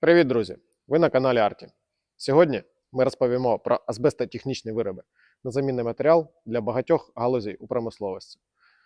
Привіт, друзі! Ви на каналі Арті. Сьогодні ми розповімо про азбестотехнічні вироби незамінний матеріал для багатьох галузей у промисловості.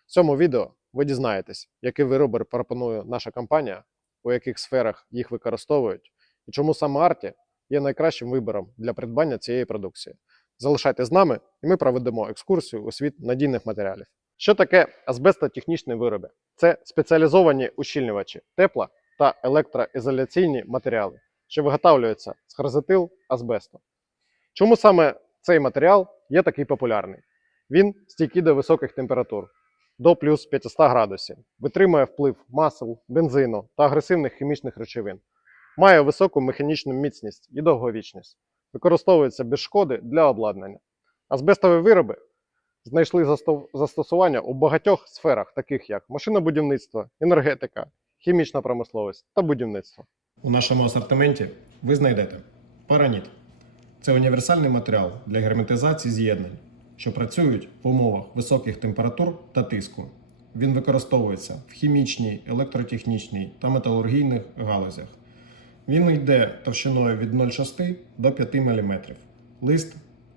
В цьому відео ви дізнаєтесь, які вироби пропонує наша компанія, у яких сферах їх використовують, і чому саме Арті є найкращим вибором для придбання цієї продукції. Залишайтесь з нами, і ми проведемо екскурсію у світ надійних матеріалів. Що таке азбестотехнічні вироби? Це спеціалізовані ущільнювачі тепла та електроізоляційні матеріали, що виготовлюються з хризотил азбесту. Чому саме цей матеріал є такий популярний? Він стійкий до високих температур до плюс 500 градусів, витримує вплив масел, бензину та агресивних хімічних речовин, має високу механічну міцність і довговічність, використовується без шкоди для обладнання. Азбестові вироби знайшли застосування у багатьох сферах, таких як машинобудівництво, енергетика, хімічна промисловість та будівництво. У нашому асортименті ви знайдете параніт. Це універсальний матеріал для герметизації з'єднань, що працюють в умовах високих температур та тиску. Він використовується в хімічній, електротехнічній та металургійних галузях. Він йде товщиною від 0,6 до 5 мм, лист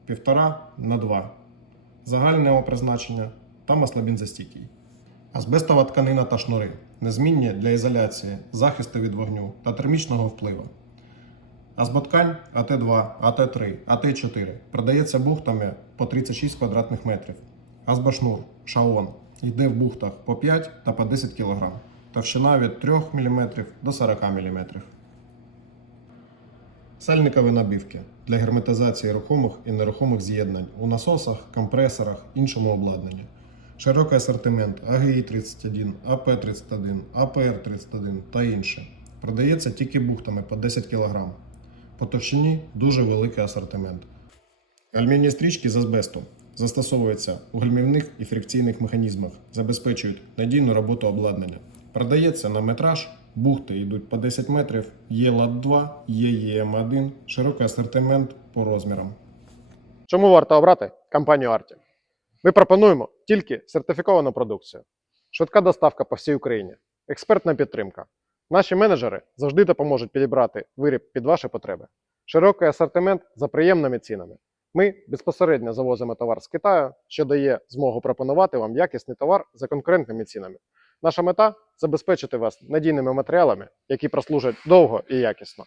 1,5 на 2, загального призначення та маслобінзостійкий. Азбестова тканина та шнури незмінні для ізоляції, захисту від вогню та термічного впливу. Азботкань АТ2, АТ3, АТ4 продається бухтами по 36 квадратних метрів. Азбашнур Шаон йде в бухтах по 5 та по 10 кг. Товщина від 3 мм до 40 мм. Сальникові набівки для герметизації рухомих і нерухомих з'єднань у насосах, компресорах, іншому обладнанні. Широкий асортимент АГІ-31, АП-31, АПР-31 та інше. Продається тільки бухтами по 10 кг. По товщині дуже великий асортимент. Гальмівні стрічки з азбесту застосовуються у гальмівних і фрикційних механізмах, забезпечують надійну роботу обладнання. Продається на метраж, бухти йдуть по 10 метрів, є ЛАТ-2, є ЄМ1, широкий асортимент по розмірам. Чому варто обрати компанію Арті? Ми пропонуємо тільки сертифіковану продукцію, швидка доставка по всій Україні, експертна підтримка. Наші менеджери завжди допоможуть підібрати виріб під ваші потреби. Широкий асортимент за приємними цінами. Ми безпосередньо завозимо товар з Китаю, що дає змогу пропонувати вам якісний товар за конкурентними цінами. Наша мета забезпечити вас надійними матеріалами, які прослужать довго і якісно.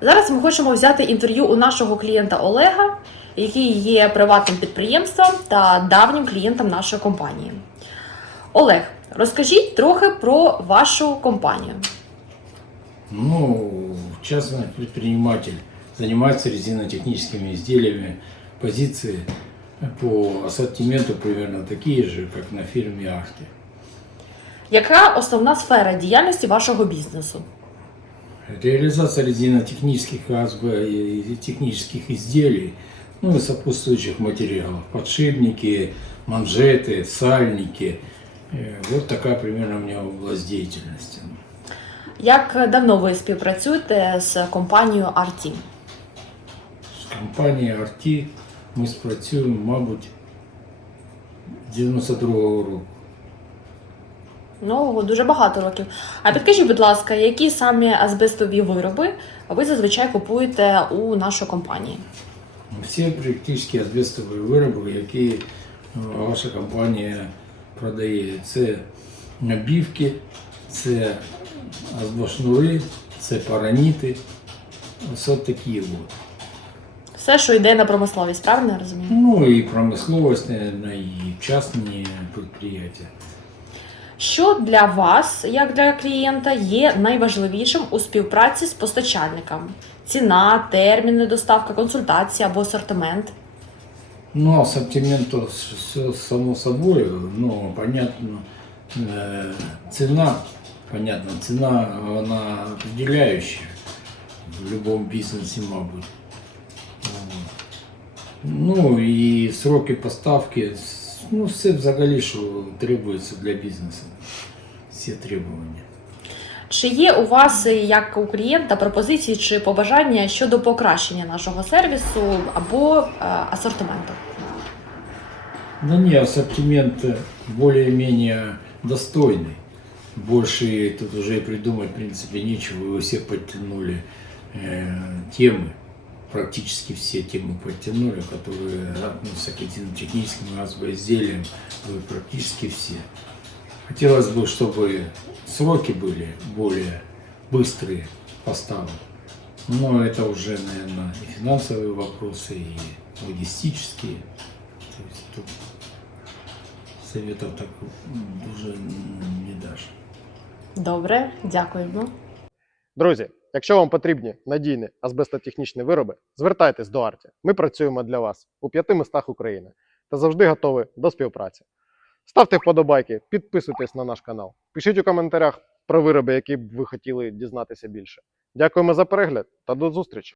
Зараз ми хочемо взяти інтерв'ю у нашого клієнта Олега, який є приватним підприємством та давнім клієнтом нашої компанії. Олег, розкажіть трохи про вашу компанію. Ну, частный предприниматель занимается резинотехническими изделиями. Позиции по ассортименту примерно такие же, как на фирме Арти. Яка основна сфера діяльності вашого бізнесу? Реализация резинотехнических АСБ и технических изделий, ну и сопутствующих материалов. Подшипники, манжеты, сальники. Э, Вот такая примерно у меня область деятельности. Як давно ви співпрацюєте з компанією Arti? З компанією Арті ми спрацюємо, мабуть, 92-го року. Ну, дуже багато років. А підкажіть, будь ласка, які самі азбестові вироби ви зазвичай купуєте у нашої компанії? Всі практично азбестові вироби, які е, ваша компанія продає. Це набівки, це азбошнури, це параніти. Ось от такі от. Все, що йде на промисловість, правильно я розумію? Ну і промисловість, наверное, і частні підприємства. Що для вас, як для клієнта, є найважливішим у співпраці з постачальником? Ціна, терміни, доставка, консультація або асортимент? Ну, ассортимент то все само собой, ну, понятно, э, понятно, цена, она определяющая в любом бизнесе, мабуть. Ну, і сроки поставки, ну, все взагалі, що требується для бізнесу, всі требування. Чи є у вас, як у клієнта, пропозиції чи побажання щодо покращення нашого сервісу або е, асортименту? Да не, ассортимент более-менее достойный. Больше тут уже и придумать, в принципе, нечего. Вы все подтянули э, темы, практически все темы подтянули, которые относятся к этим техническим изделиям, вы практически все. Хотелось бы, чтобы сроки были более быстрые поставок. Но это уже, наверное, и финансовые вопросы, и логистические. То есть тут советов так уже не дашь. Добре, дякуємо. Друзі, якщо вам потрібні надійні азбестотехнічні вироби, звертайтесь до Арті. Ми працюємо для вас у п'яти містах України та завжди готові до співпраці. Ставте вподобайки, підписуйтесь на наш канал, пишіть у коментарях про вироби, які б ви хотіли дізнатися більше. Дякуємо за перегляд та до зустрічі!